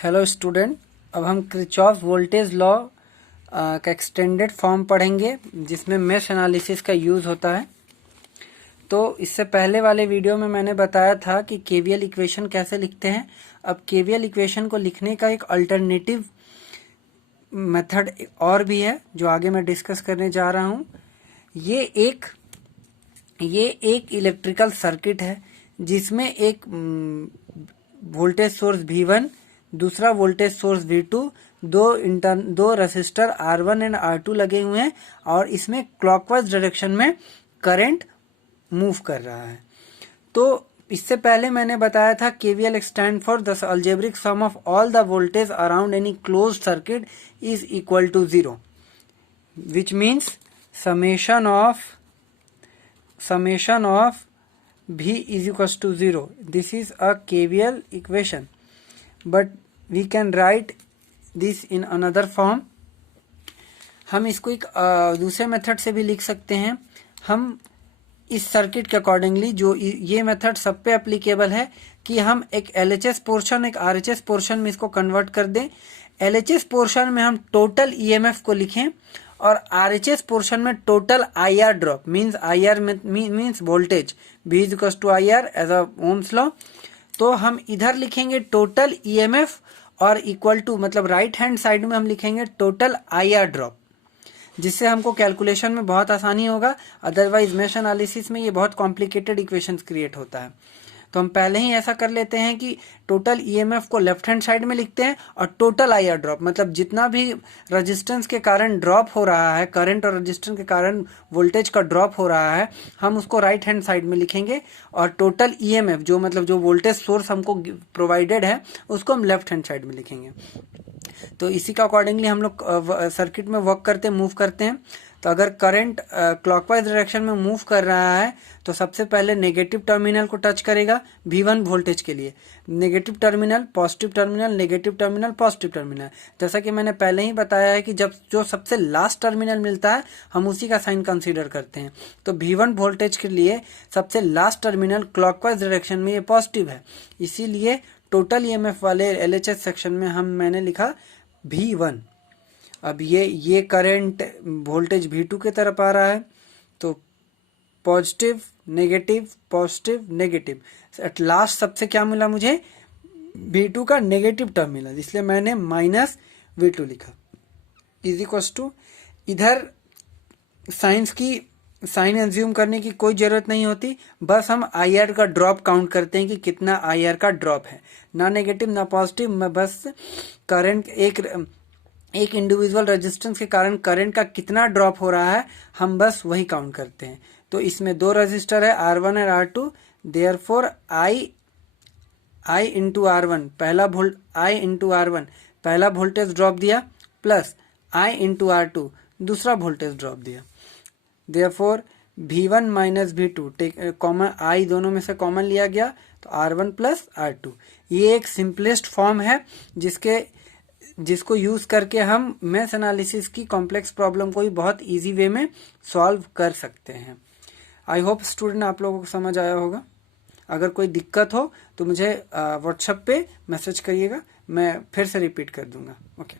Hello student, अब हम Kirchhoff voltage law का एक्सटेंडेड फॉर्म पढ़ेंगे जिसमें मेश एनालिसिस का यूज़ होता है। तो इससे पहले वाले वीडियो में मैंने बताया था कि केवीएल इक्वेशन कैसे लिखते हैं। अब केवीएल इक्वेशन को लिखने का एक अल्टरनेटिव मेथड और भी है जो आगे मैं डिस्कस करने जा रहा हूँ। ये एक इलेक्ट्रिकल सर्किट है जिसमें एक वोल्टेज सोर्स V1, दूसरा वोल्टेज सोर्स V2, दो रेसिस्टर R1 एंड R2 लगे हुए हैं और इसमें क्लॉकवाइज डायरेक्शन में करंट मूव कर रहा है। तो इससे पहले मैंने बताया था KVL stand for the algebraic sum of all the voltage around any closed circuit is equal to 0, which means summation of V is equals to 0. This is a KVL equation, but we can write this in another form. हम इसको एक दूसरे method से भी लिख सकते हैं। हम इस सर्किट के अकॉर्डिंगली, जो ये मेथड सब पे एप्लीकेबल है, कि हम एक LHS पोर्शन एक RHS पोर्शन में इसको कन्वर्ट कर दें। LHS पोर्शन में हम टोटल EMF को लिखें और RHS पोर्शन में total IR drop means IR means voltage V is equal to IR as a Ohm's law. तो हम इधर लिखेंगे टोटल EMF और इक्वल टू, मतलब राइट हैंड साइड में हम लिखेंगे टोटल IR ड्रॉप, जिससे हमको कैलकुलेशन में बहुत आसानी होगा। अदरवाइज मेश एनालिसिस में ये बहुत कॉम्प्लिकेटेड इक्वेशंस क्रिएट होता है। तो हम पहले ही ऐसा कर लेते हैं कि टोटल EMF को लेफ्ट हैंड साइड में लिखते हैं और टोटल IR ड्रॉप, मतलब जितना भी रेजिस्टेंस के कारण ड्रॉप हो रहा है, करंट और रेजिस्टेंस के कारण वोल्टेज का ड्रॉप हो रहा है, हम उसको राइट हैंड साइड में लिखेंगे। और टोटल EMF जो वोल्टेज सोर्स हमको प्रोवाइडेड है, उसको हम लेफ्ट हैंड साइड में लिखेंगे। तो इसी का अकॉर्डिंगली हम लोग सर्किट में वर्क करते मूव करते हैं। तो अगर करंट क्लॉकवाइज डायरेक्शन में मूव कर रहा है तो सबसे पहले नेगेटिव टर्मिनल को टच करेगा V1 वोल्टेज के लिए। Negative terminal, positive terminal, negative terminal, positive terminal. जैसा कि मैंने पहले ही बताया है कि जब जो सबसे लास्ट टर्मिनल मिलता है हम उसी का साइन कंसीडर करते हैं। तो V1 वोल्टेज के लिए सबसे लास्ट टर्मिनल क्लॉकवाइज डायरेक्शन में ये पॉजिटिव है, इसीलिए टोटल EMF वाले LHS सेक्शन में मैंने लिखा V1। अब ये करंट वोल्टेज V2 की तरफ आ रहा है, तो positive negative positive negative, at last सबसे क्या मिला मुझे, V2 का नेगेटिव टर्म मिला, इसलिए मैंने -V2 लिखा इज इक्वल टू। इधर साइन एज्यूम करने की कोई जरूरत नहीं होती, बस हम IR का ड्रॉप काउंट करते हैं कि कितना IR का ड्रॉप है, ना नेगेटिव ना पॉजिटिव। मैं बस करंट एक इंडिविजुअल रेजिस्टेंस के कारण करंट का कितना ड्रॉप हो रहा है, हम बस वही काउंट करते हैं। तो इसमें दो रेजिस्टर है R1 और R2, therefore I into R1 पहला वोल्टेज ड्रॉप दिया, प्लस I इंटू R2 दूसरा वोल्टेज ड्रॉप दिया। Therefore V1 minus V2 common, I दोनों में से कॉमन लिया गया, तो R1 प्लस R2। ये एक सिंपलेस्ट फॉर्म है जिसको यूज करके हम मेश एनालिसिस की कॉम्प्लेक्स प्रॉब्लम को भी बहुत इजी वे में सॉल्व कर सकते हैं। आई होप स्टूडेंट आप लोगों को समझ आया होगा। अगर कोई दिक्कत हो तो मुझे व्हाट्सएप पे मैसेज करिएगा, मैं फिर से रिपीट कर दूंगा। ओके।